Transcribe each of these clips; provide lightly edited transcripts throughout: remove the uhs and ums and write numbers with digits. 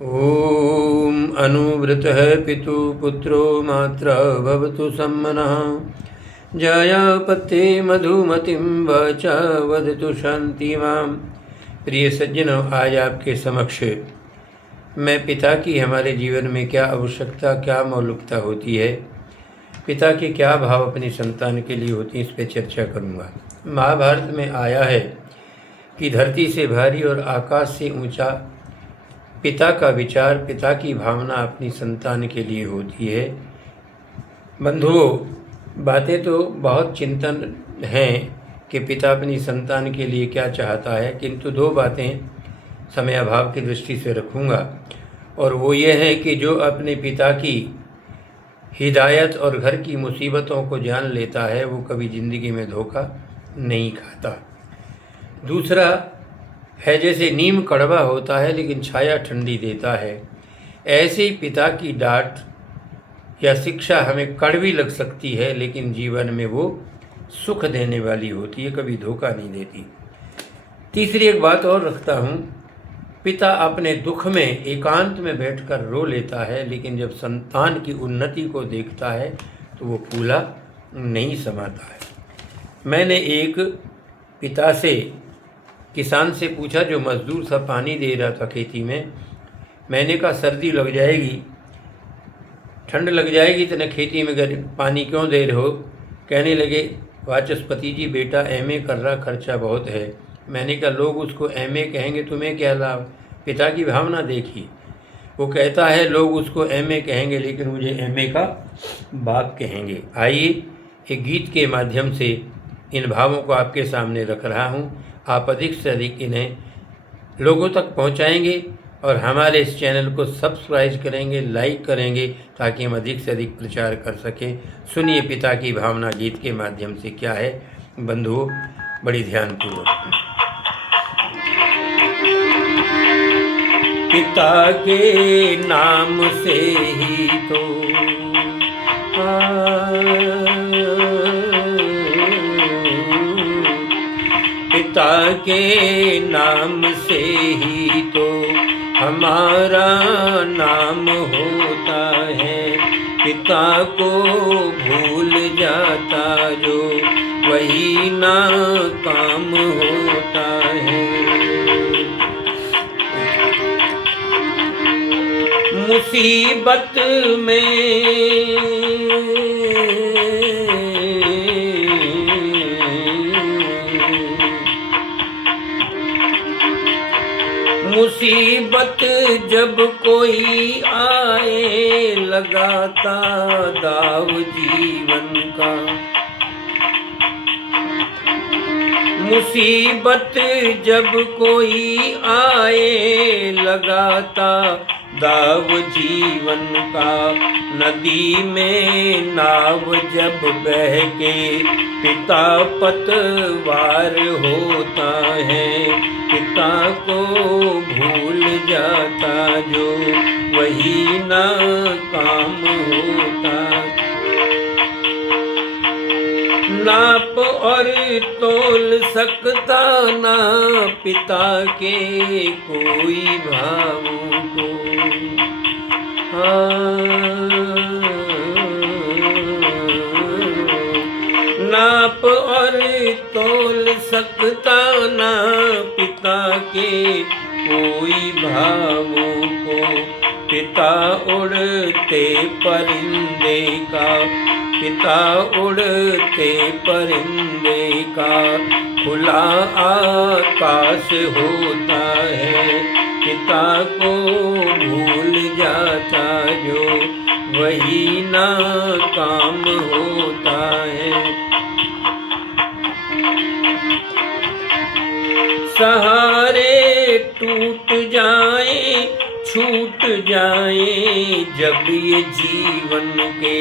ॐ अनुवृतः पितुः पुत्रो मात्रा भवतु सम्मनः। जायापत्ये मधुमतिं वाचा वदतु शान्तिमां। प्रिय सज्जनों, आज आपके समक्ष मैं पिता की हमारे जीवन में क्या आवश्यकता, क्या मौलिकता होती है, पिता के क्या भाव अपनी संतान के लिए होती हैं, इस पर चर्चा करूँगा। महाभारत में आया है कि धरती से भारी और आकाश से ऊंचा पिता का विचार, पिता की भावना अपनी संतान के लिए होती है। बंधुओं, बातें तो बहुत चिंतन हैं कि पिता अपनी संतान के लिए क्या चाहता है, किंतु दो बातें समय अभाव की दृष्टि से रखूँगा, और वो ये है कि जो अपने पिता की हिदायत और घर की मुसीबतों को जान लेता है वो कभी ज़िंदगी में धोखा नहीं खाता। दूसरा है, जैसे नीम कड़वा होता है लेकिन छाया ठंडी देता है, ऐसे ही पिता की डांट या शिक्षा हमें कड़वी लग सकती है लेकिन जीवन में वो सुख देने वाली होती है, कभी धोखा नहीं देती। तीसरी एक बात और रखता हूँ, पिता अपने दुख में एकांत में बैठकर रो लेता है, लेकिन जब संतान की उन्नति को देखता है तो वो फूला नहीं समाता है। मैंने एक पिता से, किसान से पूछा जो मजदूर था, पानी दे रहा था खेती में। मैंने कहा सर्दी लग जाएगी, ठंड लग जाएगी, तो न खेती में पानी क्यों दे रहे हो? कहने लगे वाचस्पति जी, बेटा एमए कर रहा, खर्चा बहुत है। मैंने कहा लोग उसको एमए कहेंगे, तुम्हें क्या लाभ? पिता की भावना देखी। वो कहता है लोग उसको एमए कहेंगे लेकिन मुझे एमए का बाप कहेंगे। आइए एक गीत के माध्यम से इन भावों को आपके सामने रख रहा हूँ। आप अधिक से अधिक इन्हें लोगों तक पहुँचाएंगे और हमारे इस चैनल को सब्सक्राइब करेंगे, लाइक करेंगे, ताकि हम अधिक से अधिक प्रचार कर सकें। सुनिए पिता की भावना गीत के माध्यम से क्या है बंधुओं, बड़ी ध्यानपूर्वक। पिता के नाम से ही तो पिता के नाम से ही तो हमारा नाम होता है। पिता को भूल जाता जो वही नाकाम होता है। मुसीबत में मुसीबत जब कोई आए, लगाता दाव जीवन का। मुसीबत जब कोई आए, लगाता दाव जीवन का। नदी में नाव जब बह के पिता पतवार होता है। पिता को भूल जाता जो वही नाकाम होता। नाप और तोल सकता ना पिता के कोई भावों को। नाप और तोल सकता ना पिता के कोई भावों को। पिता उड़ते परिंदे का, पिता उड़ते परिंदे का खुला आकाश होता है। पिता को भूल जाता जो वही नाकाम होता है। सहारे टूट जाए, छूट जाए जब ये जीवन के।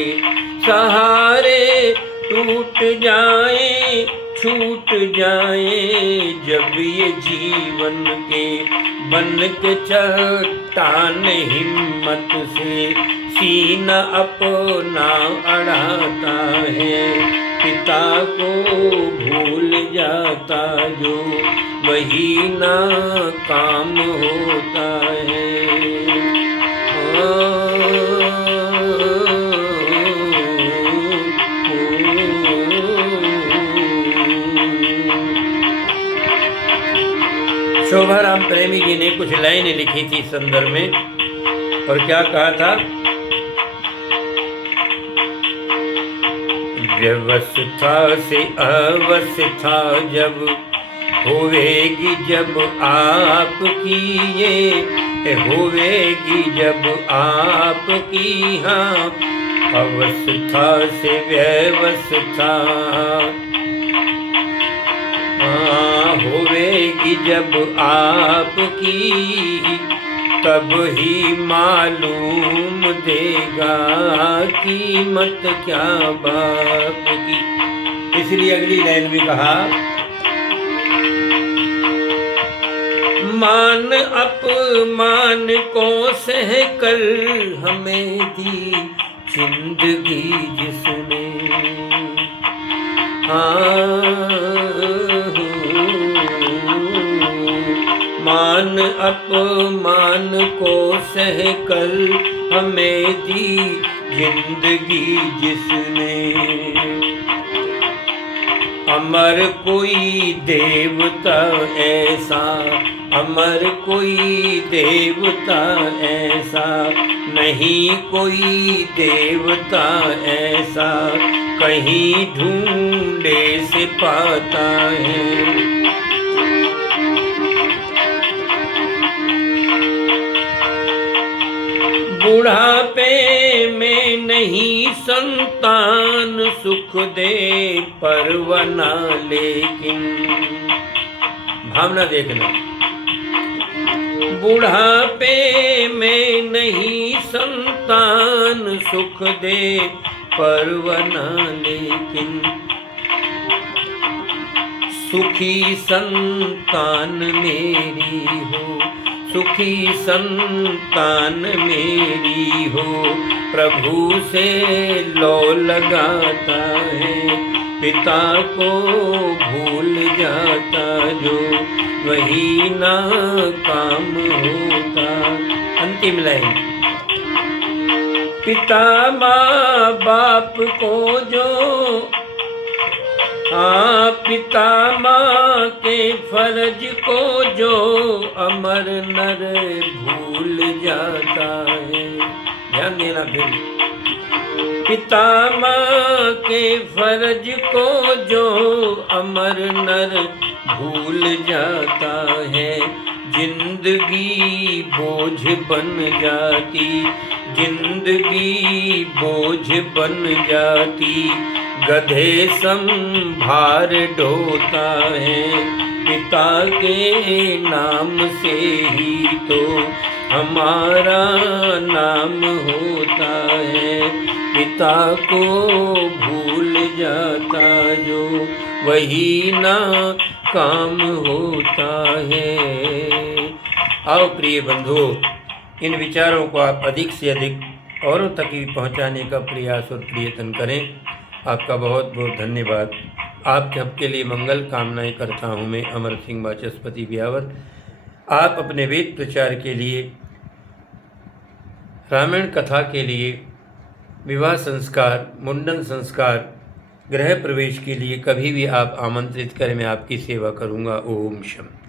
सहारे टूट जाए, छूट जाए जब ये जीवन के। बन के चट्टान हिम्मत से सीना अपना अड़ाता है। पिता को भूल जाता जो वही नाकाम होता है। प्रेमी जी ने कुछ लाइनें लिखी थी संदर्भ में, और क्या कहा था? व्यवस्था से अवस्था जब होवेगी जब आपकी, ये होवेगी जब आपकी, हाँ अवस्था से व्यवस्था होवेगी जब आपकी, तब ही मालूम देगा कीमत क्या बाप की। इसलिए अगली लाइन में कहा, मान अपमान को सह कर हमें दी जिंदगी जिसने, मान अपमान को सह कर हमें दी जिंदगी जिसने, अमर कोई देवता ऐसा, अमर कोई देवता ऐसा, नहीं कोई देवता ऐसा, कहीं ढूंढे से पाता है। बुढ़ापे में नहीं संतान सुख दे परवना, लेकिन भावना देखना, बुढ़ापे में नहीं संतान सुख दे परवना, लेकिन सुखी संतान मेरी हो, सुखी संतान मेरी हो, प्रभु से लौ लगाता है, पिता को भूल जाता जो, वही ना काम होता। अंतिम लाइन, पिता माँ बाप को जो, पिता माँ के फर्ज को जो अमर नर भूल जाता है। ध्यान देना फिर, पिता माँ के फर्ज को जो अमर नर भूल जाता है, जिंदगी बोझ बन जाती, जिंदगी बोझ बन जाती, गधे संभार ढोता है, पिता के नाम से ही तो हमारा नाम होता है, पिता को भूल जाता जो, वही ना काम होता है। आओ प्रिय बंधुओं, इन विचारों को आप अधिक से अधिक औरों तक ही पहुंचाने का प्रयास और प्रयत्न करें। आपका बहुत बहुत धन्यवाद। आपके सबके लिए मंगल कामनाएं करता हूं मैं, अमर सिंह वाचस्पति ब्यावर। आप अपने वेद प्रचार के लिए, रामायण कथा के लिए, विवाह संस्कार, मुंडन संस्कार, गृह प्रवेश के लिए कभी भी आप आमंत्रित करें, मैं आपकी सेवा करूंगा। ओम शम।